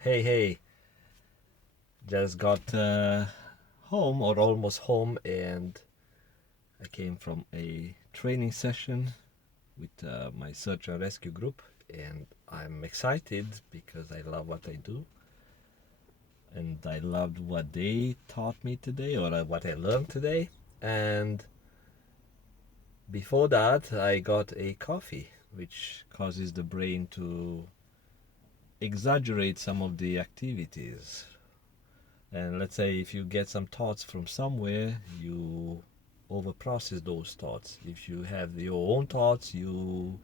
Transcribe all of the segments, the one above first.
Hey, just got home or almost home, and I came from a training session with my search and rescue group, and I'm excited because I love what I do, and I loved what they taught me today or what I learned today. And before that, I got a coffee, which causes the brain to exaggerate some of the activities. And let's say if you get some thoughts from somewhere, you overprocess those thoughts. If you have your own thoughts, you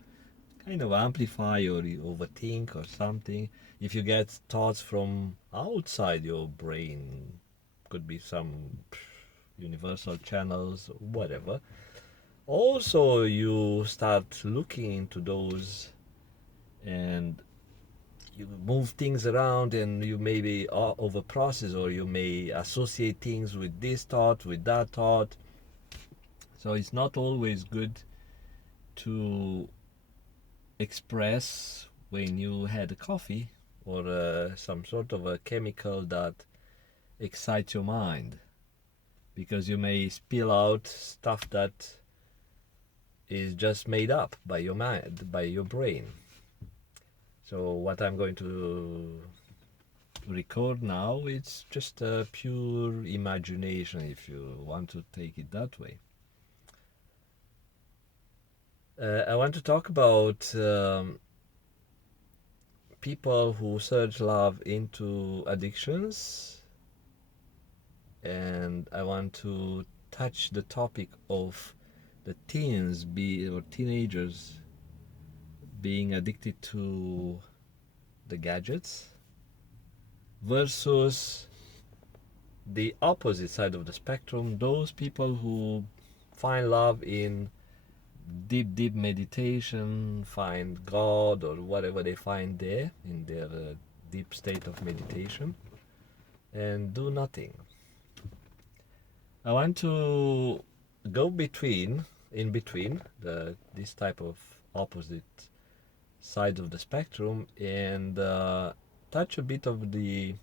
kind of amplify or you overthink or something. If you get thoughts from outside your brain, could be some universal channels, whatever. Also, you start looking into those and you move things around and you maybe over process or you may associate things with this thought with that thought, so it's not always good to express when you had a coffee or some sort of a chemical that excites your mind, because you may spill out stuff that is just made up by your mind, by your brain. So what I'm going to record now, it's just a pure imagination if you want to take it that way. I want to talk about people who surge love into addictions, and I want to touch the topic of the teens or teenagers being addicted to the gadgets versus the opposite side of the spectrum, those people who find love in deep meditation, find God or whatever they find there in their deep state of meditation, and do nothing. I want to go in between this type of opposite sides of the spectrum, and touch a bit of the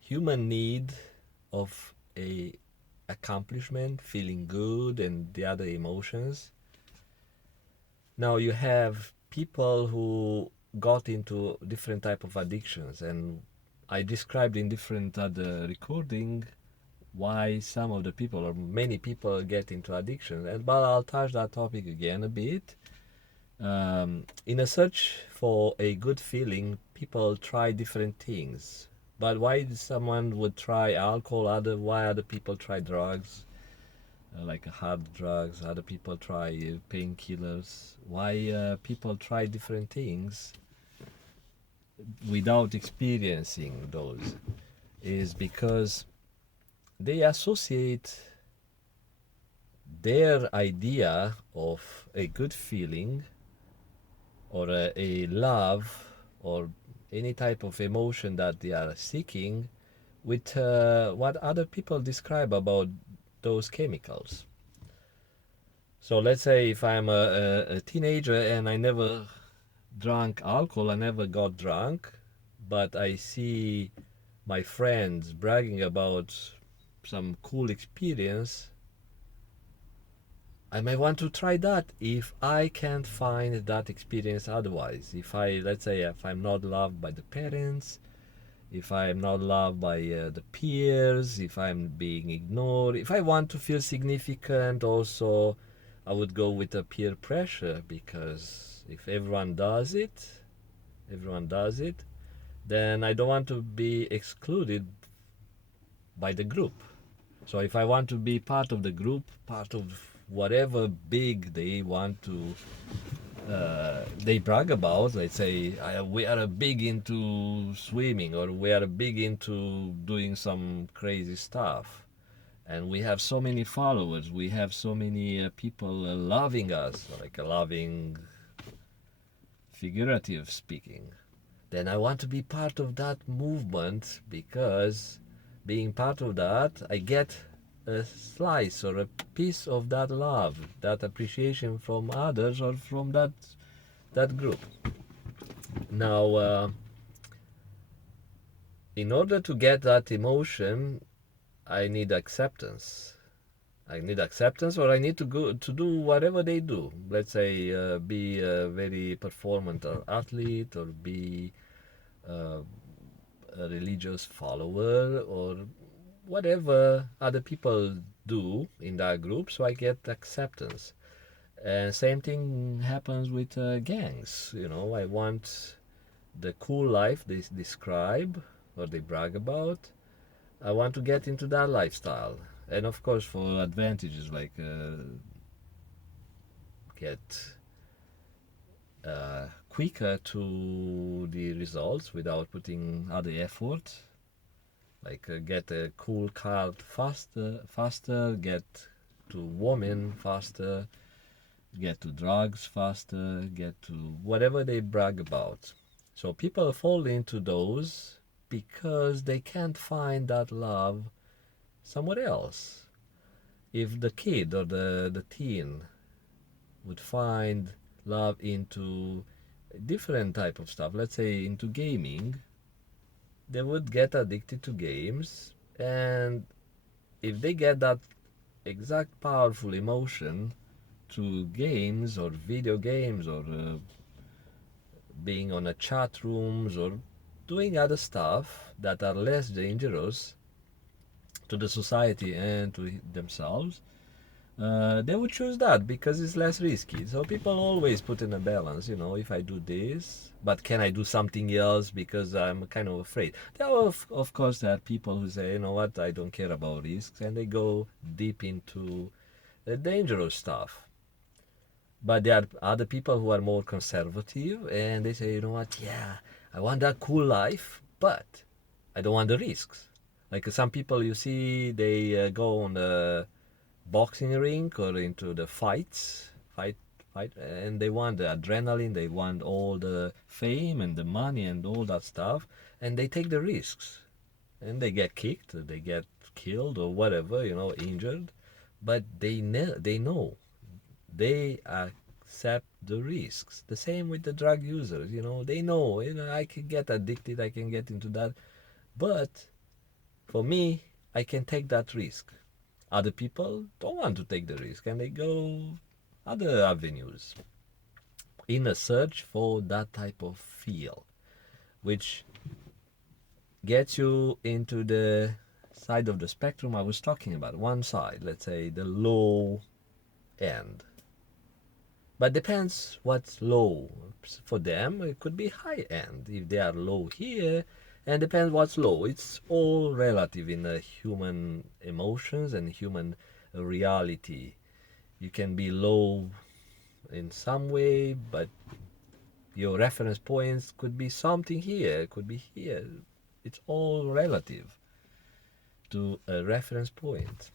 human need of a accomplishment, feeling good, and the other emotions. Now you have people who got into different type of addictions, and I described in different other recording why some of the people or many people get into addiction. And but I'll touch that topic again a bit. In a search for a good feeling, people try different things. But why someone would try alcohol, why other people try drugs, like hard drugs, other people try painkillers, why people try different things without experiencing those, is because they associate their idea of a good feeling or a love or any type of emotion that they are seeking with what other people describe about those chemicals. So let's say if I'm a teenager and I never drank alcohol, I never got drunk, but I see my friends bragging about some cool experience, I may want to try that if I can't find that experience otherwise. If I, let's say, if I'm not loved by the parents, if I'm not loved by the peers, if I'm being ignored, if I want to feel significant, also I would go with the peer pressure, because if everyone does it, then I don't want to be excluded by the group. So if I want to be part of the group, part of whatever big they want to, they brag about, let's say we are big into swimming or we are big into doing some crazy stuff, and we have so many followers, we have so many people loving us, like loving, figurative speaking, then I want to be part of that movement, because being part of that, I get a slice or a piece of that love, that appreciation from others or from that group. Now, in order to get that emotion, I need acceptance. I need acceptance, or I need to go to do whatever they do. Let's say be a very performant athlete, or be uh, a religious follower, or whatever other people do in that group, so I get acceptance. And same thing happens with gangs. I want the cool life they describe or they brag about. I want to get into that lifestyle. And of course, for advantages like get quicker to the results without putting other effort, like get a cool car faster, get to women faster, get to drugs faster, get to whatever they brag about. So people fall into those because they can't find that love somewhere else. If the kid or the teen would find love into different type of stuff, let's say into gaming, they would get addicted to games, and if they get that exact powerful emotion through games or video games, or being on a chat rooms, or doing other stuff that are less dangerous to the society and to themselves, they would choose that because it's less risky. So people always put in a balance, if I do this, but can I do something else because I'm kind of afraid? There are, of course, there are people who say, you know what, I don't care about risks, and they go deep into the dangerous stuff. But there are other people who are more conservative, and they say, you know what, yeah, I want that cool life, but I don't want the risks. Like some people you see, they go on the boxing ring or into the fight, and they want the adrenaline, they want all the fame and the money and all that stuff, and they take the risks, and they get kicked, they get killed or whatever, injured, but they know they accept the risks. The same with the drug users, they know, I can get addicted, I can get into that, but for me, I can take that risk. Other people don't want to take the risk, and they go other avenues in a search for that type of feel, which gets you into the side of the spectrum I was talking about. One side, let's say the low end. But depends what's low. For them, it could be high end if they are low here, and depends what's low. It's all relative in the human emotions and human reality. You can be low in some way, but your reference points could be something here, could be here. It's all relative to a reference point.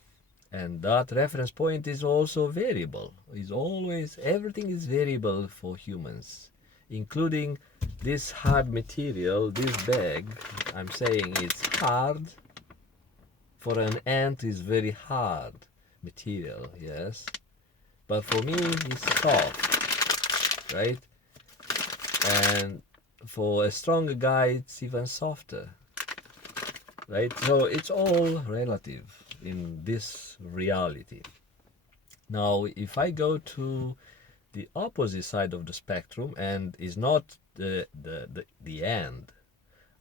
And that reference point is also variable. Is always everything is variable for humans, including this hard material, this bag. I'm saying it's hard. For an ant is very hard material, yes. But for me it's soft, right? And for a stronger guy it's even softer, right? So it's all relative in this reality. Now if I go to the opposite side of the spectrum, and is not the end,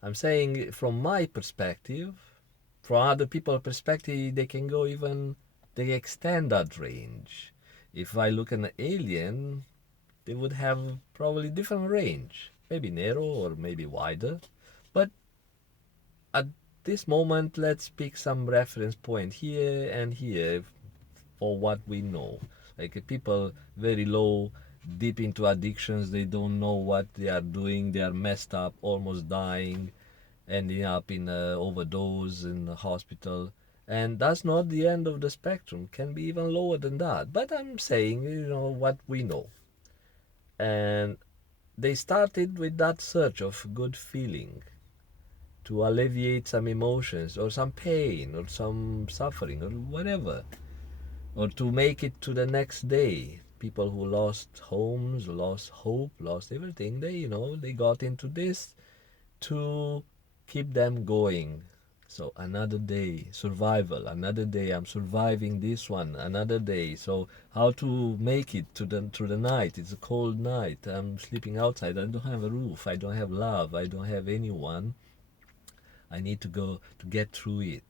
I'm saying from my perspective, from other people's perspective, they can go even, they extend that range. If I look at an alien, they would have probably different range, maybe narrow or maybe wider. But at this moment, let's pick some reference point here and here for what we know. Like people very low, deep into addictions, they don't know what they are doing, they are messed up, almost dying, ending up in a overdose in the hospital. And that's not the end of the spectrum, can be even lower than that. But I'm saying, what we know. And they started with that search of good feeling to alleviate some emotions or some pain or some suffering or whatever, or to make it to the next day. People who lost homes, lost hope, lost everything, they got into this to keep them going. So another day, survival. Another day, I'm surviving this one. Another day. So how to make it to the through the night? It's a cold night. I'm sleeping outside. I don't have a roof. I don't have love. I don't have anyone. I need to go to get through it,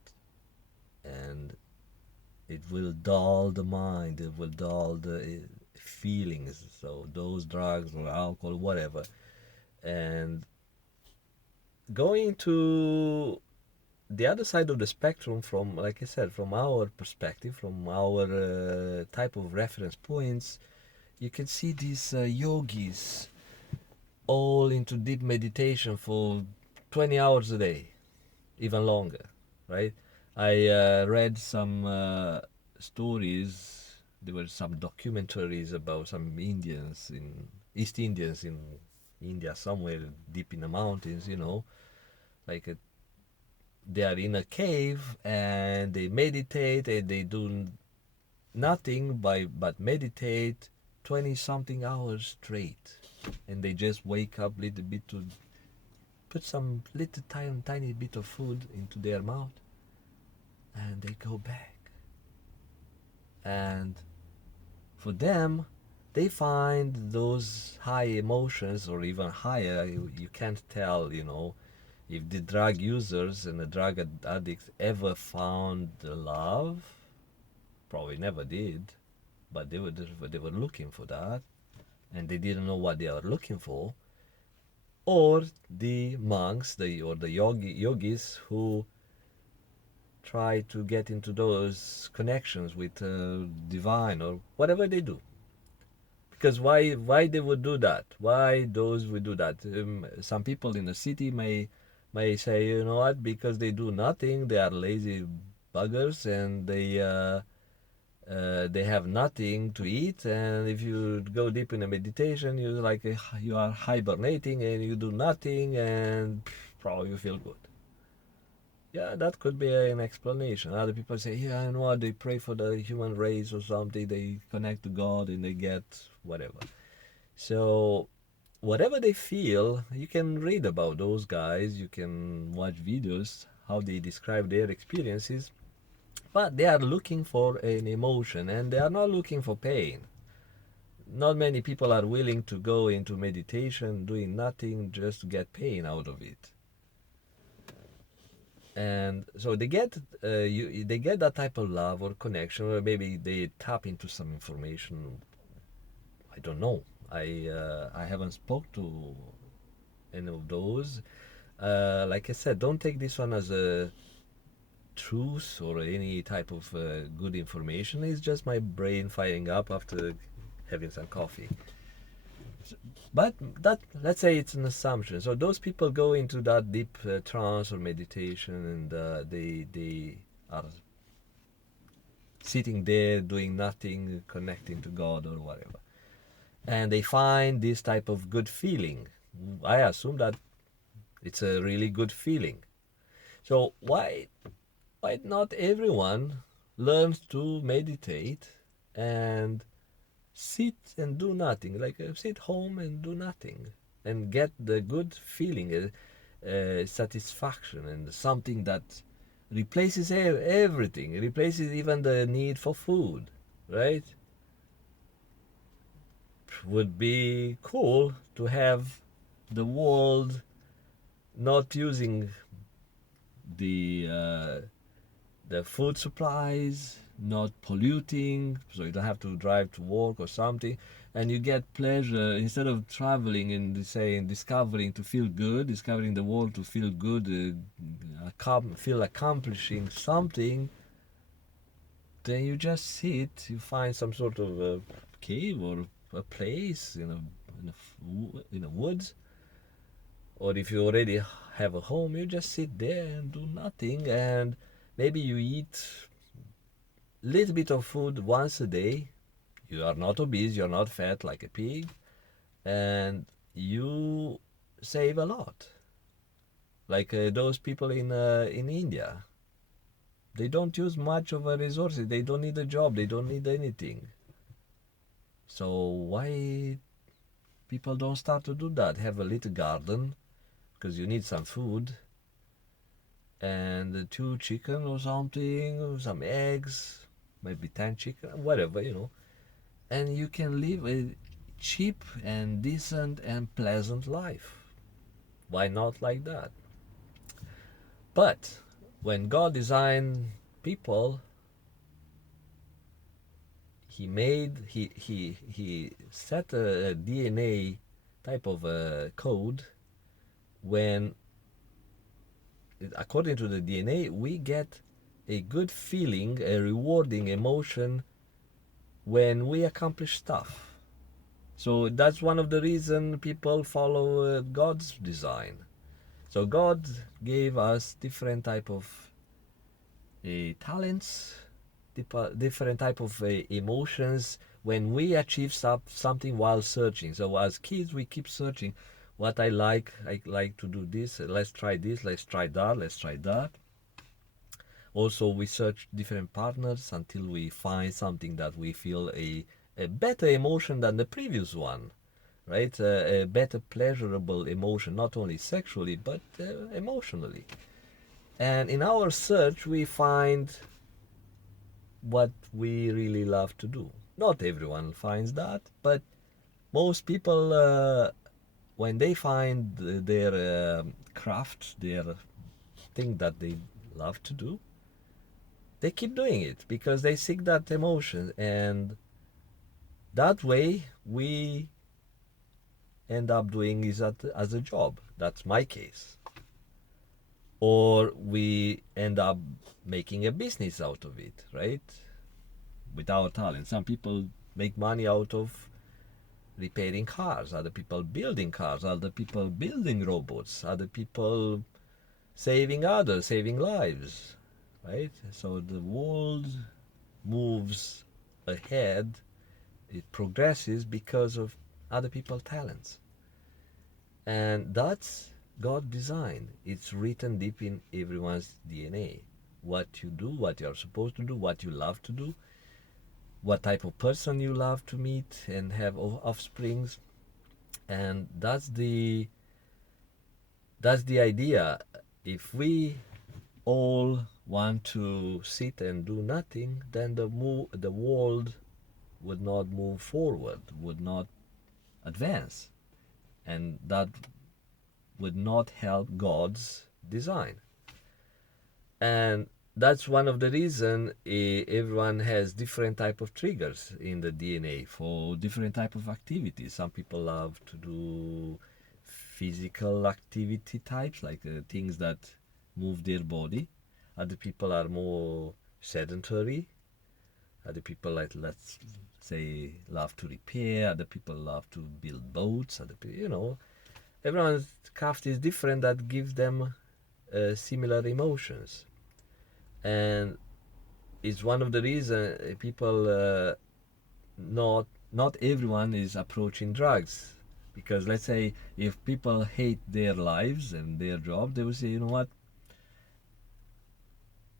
and it will dull the mind. It will dull the feelings. So those drugs or alcohol, whatever, and going to the other side of the spectrum, from, like I said, from our perspective, from our type of reference points, you can see these yogis all into deep meditation for 20 hours a day, even longer, right? I read some stories. There were some documentaries about some Indians in East Indians in India, somewhere deep in the mountains, like they are in a cave and they meditate, and they do nothing but meditate 20 something hours straight, and they just wake up a little bit to put some little tiny bit of food into their mouth, and they go back. And for them, they find those high emotions, or even higher. You can't tell, if the drug users and the drug addicts ever found the love. Probably never did, but they were looking for that, and they didn't know what they were looking for. Or the monks, or the yogis who try to get into those connections with divine, or whatever they do. Because why they would do that? Why those would do that? Some people in the city may say, you know what? Because they do nothing, they are lazy buggers, and they have nothing to eat. And if you go deep in a meditation, you are hibernating and you do nothing, and probably you feel good. Yeah, that could be an explanation. Other people say, yeah, you know what, they pray for the human race or something, they connect to God and they get whatever. So whatever they feel, you can read about those guys, you can watch videos how they describe their experiences, but they are looking for an emotion, and they are not looking for pain. Not many people are willing to go into meditation doing nothing just to get pain out of it. And so they get that type of love or connection, or maybe they tap into some information. I don't know. I haven't spoke to any of those. Like I said, don't take this one as a truth or any type of good information. It's just my brain firing up after having some coffee. But that, let's say it's an assumption. So those people go into that deep trance or meditation, and they are sitting there doing nothing, connecting to God or whatever, and they find this type of good feeling. I assume that it's a really good feeling. So why not everyone learns to meditate and sit and do nothing, like sit home and do nothing, and get the good feeling, satisfaction, and something that replaces everything. It replaces even the need for food, right? Would be cool to have the world not using the uh, the food supplies, not polluting, so you don't have to drive to work or something, and you get pleasure instead of traveling and saying discovering to feel good, discovering the world to feel good, feel accomplishing something. Then you just sit, you find some sort of a cave or a place in a woods, or if you already have a home, you just sit there and do nothing, and maybe you eat little bit of food once a day. You are not obese, you're not fat like a pig, and you save a lot. Like those people in India, they don't use much of a resources. They don't need a job. They don't need anything. So why people don't start to do that? Have a little garden, because you need some food. and 2 chicken or something, or some eggs, maybe 10 chicken, whatever, and you can live a cheap and decent and pleasant life. Why not like that? But when God designed people, he set a DNA type of a code. When, according to the DNA, we get a good feeling, a rewarding emotion when we accomplish stuff. So that's one of the reasons people follow God's design. So God gave us different type of talents, different type of emotions when we achieve something while searching. So as kids, we keep searching. What I like to do this. Let's try this. Let's try that. Let's try that. Also, we search different partners until we find something that we feel a better emotion than the previous one, right? A better pleasurable emotion, not only sexually but emotionally. And in our search, we find what we really love to do. Not everyone finds that, but most people, when they find their craft, their thing that they love to do, they keep doing it because they seek that emotion. And that way, we end up doing it as a job. That's my case. Or we end up making a business out of it, right? With our talent. Some people make money out of repairing cars, other people building cars, other people building robots, other people saving others, saving lives, right? So the world moves ahead, it progresses because of other people's talents. And that's God design. It's written deep in everyone's DNA. What you do, what you're supposed to do, what you love to do, what type of person you love to meet and have offsprings. And that's the idea. If we all want to sit and do nothing, then the world would not move forward, would not advance, and that would not help God's design. And that's one of the reason everyone has different type of triggers in the DNA for different type of activities. Some people love to do physical activity types, like things that move their body. Other people are more sedentary. Other people, like, let's say, love to repair. Other people love to build boats. Other people, everyone's craft is different. That gives them similar emotions. And it's one of the reasons people not everyone is approaching drugs, because let's say if people hate their lives and their job, they will say, you know what,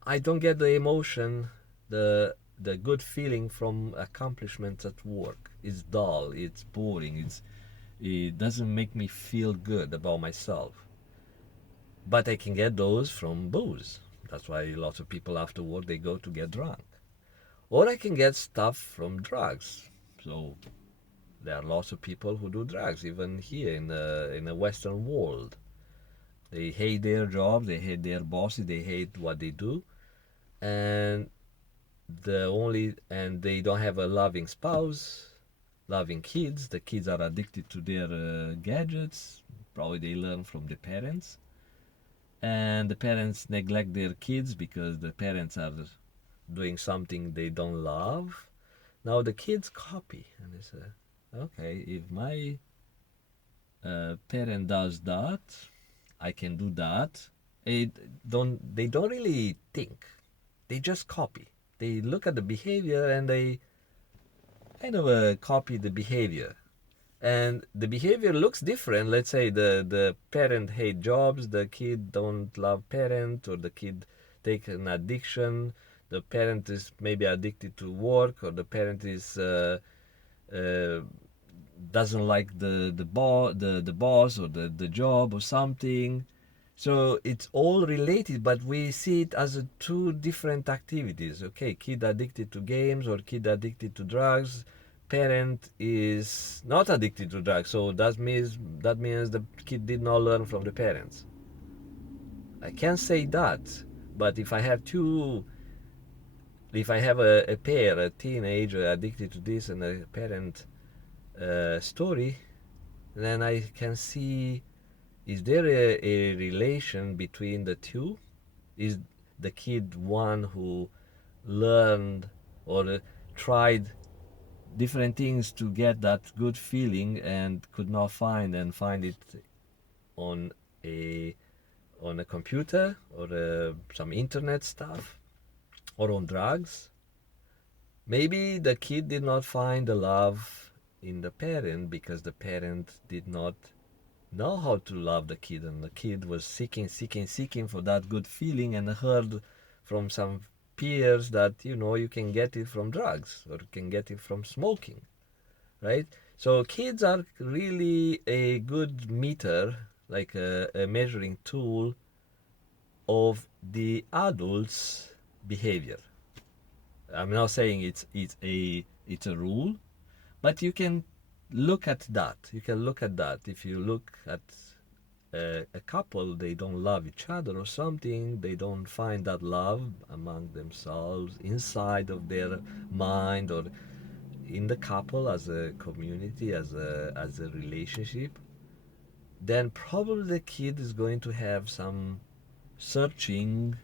I don't get the emotion, the good feeling from accomplishments at work. It's dull, it's boring, it doesn't make me feel good about myself. But I can get those from booze. That's why lots of people after work they go to get drunk. Or I can get stuff from drugs. So there are lots of people who do drugs, even here in the Western world. They hate their jobs, they hate their bosses, they hate what they do, and they don't have a loving spouse, loving kids. The kids are addicted to their gadgets. Probably they learn from the parents, and the parents neglect their kids because the parents are doing something they don't love. Now the kids copy, and they say, okay, if my parent does that, I can do that. They don't really think. They just copy. They look at the behavior and they kind of copy the behavior. And the behavior looks different. Let's say the parent hate jobs, the kid don't love parent, or the kid take an addiction. The parent is maybe addicted to work, or the parent is uh, doesn't like the boss or the job or something. So it's all related, but we see it as two different activities. Okay, kid addicted to games or kid addicted to drugs. Parent is not addicted to drugs, so that means the kid did not learn from the parents. I can't say that, but if I have a pair, a teenager addicted to this and a parent story, then I can see, is there a relation between the two? Is the kid one who learned or tried different things to get that good feeling and could not find it on a on a computer or some internet stuff or on drugs? Maybe the kid did not find the love in the parent because the parent did not know how to love the kid, and the kid was seeking for that good feeling and heard from some peers that you can get it from drugs or you can get it from smoking, right? So kids are really a good meter, like a measuring tool of the adult's behavior. I'm not saying it's a rule, but you can look at that. You can look at that. If you look at a couple, they don't love each other or something, they don't find that love among themselves, inside of their mind, or in the couple as a community, as a relationship, then probably the kid is going to have some searching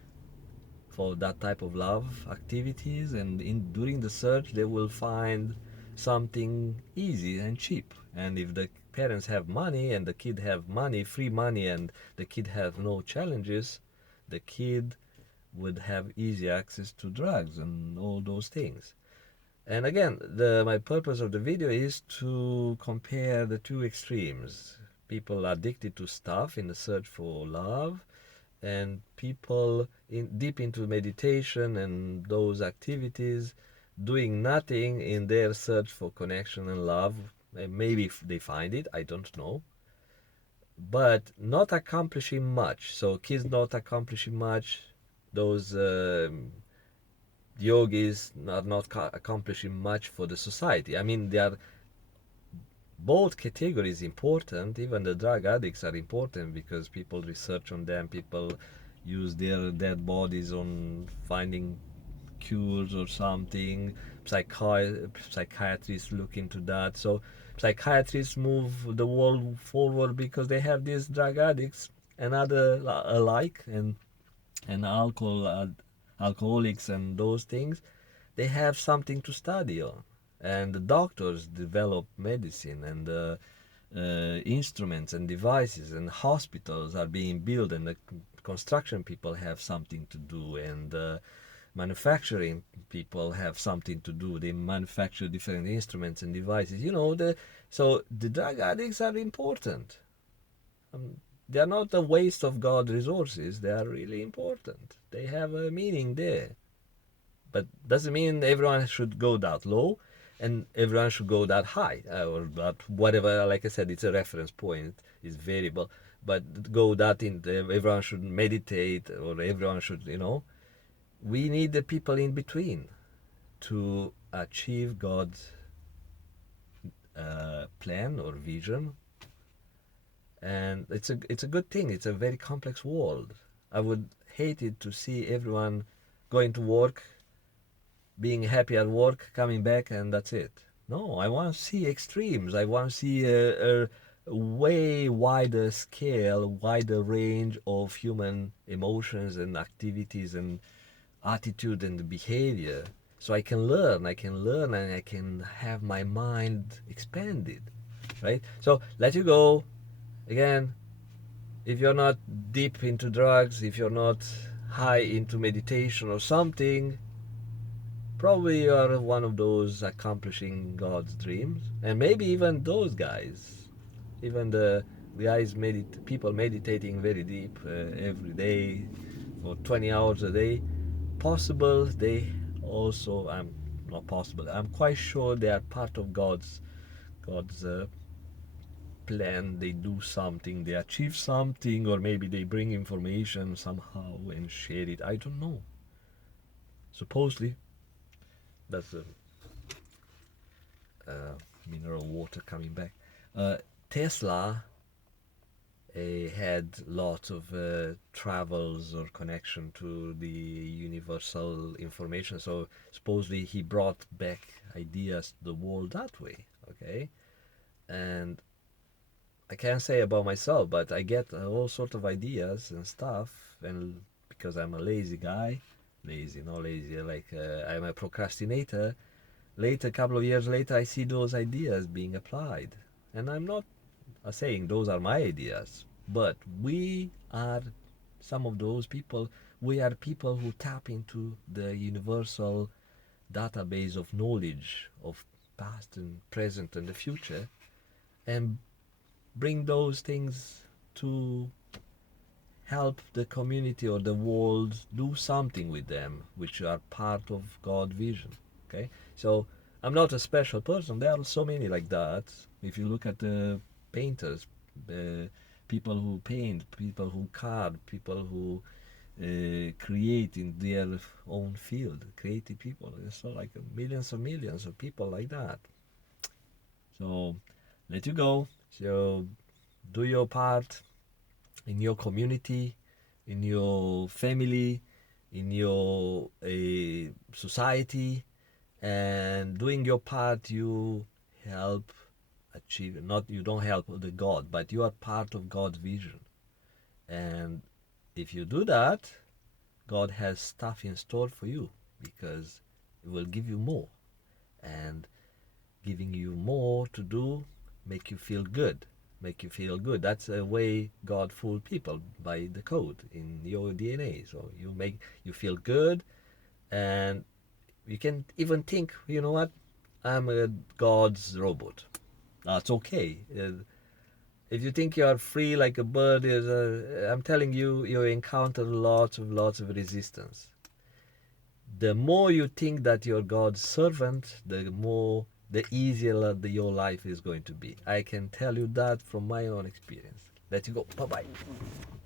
for that type of love activities, and during the search they will find something easy and cheap. And if the parents have money and the kid have money, free money, and the kid have no challenges, the kid would have easy access to drugs and all those things. And again, my purpose of the video is to compare the two extremes: people addicted to stuff in the search for love, and people deep into meditation and those activities, doing nothing in their search for connection and love. And maybe if they find it, I don't know, but not accomplishing much. So kids not accomplishing much, those yogis are not accomplishing much for the society. I mean, they are both categories important. Even the drug addicts are important because people research on them, people use their dead bodies on finding cures or something. Psychiatrists look into that. So psychiatrists move the world forward because they have these drug addicts and other alike, and alcoholics and those things. They have something to study on, and the doctors develop medicine, and instruments and devices, and hospitals are being built, and the construction people have something to do, and manufacturing people have something to do. They manufacture different instruments and devices. So the drug addicts are important. They are not a waste of God's resources. They are really important. They have a meaning there. But doesn't mean everyone should go that low and everyone should go that high, or that whatever. Like I said, it's a reference point, it's variable. But go that in, everyone should meditate, or everyone should, we need the people in between to achieve God's plan or vision. And it's a good thing. It's a very complex world. I would hate it to see everyone going to work, being happy at work, coming back, and that's it. No, I want to see extremes. I want to see a way wider scale, wider range of human emotions and activities and attitude and behavior. So I can learn, and I can have my mind expanded, right? So let you go. Again, if you're not deep into drugs, if you're not high into meditation or something, probably you are one of those accomplishing God's dreams. And maybe even those guys, even the guys, people meditating very deep every day for 20 hours a day, possible they also, I'm not possible, I'm quite sure they are part of God's plan, they do something, they achieve something, or maybe they bring information somehow and share it. I don't know. Supposedly, that's a mineral water coming back. Uh, Tesla had lots of travels or connection to the universal information. So supposedly he brought back ideas to the world that way. Okay, and I can't say about myself, but I get all sort of ideas and stuff, and because I'm a lazy guy, lazy, not lazy, like I'm a procrastinator. Later, a couple of years later, I see those ideas being applied, and I'm not saying those are my ideas, but we are some of those people. We are people who tap into the universal database of knowledge of past and present and the future, and bring those things to help the community or the world do something with them, which are part of God's vision. Okay, so I'm not a special person. There are so many like that. If you look at the painters, uh, people who paint, people who carve, people who create in their own field, creative people. So like millions of people like that. So let you go. So do your part in your community, in your family, in your society, and doing your part, you help achieve. Not you don't help the God, but you are part of God's vision. And if you do that, God has stuff in store for you because it will give you more, and giving you more to do make you feel good, that's a way God fooled people, by the code in your DNA. So you feel good, and you can even think, you know what, I'm a God's robot. That's okay. If you think you are free like a bird, I'm telling you, you encounter lots of resistance. The more you think that you're God's servant, the easier your life is going to be. I can tell you that from my own experience. Let you go. Bye bye.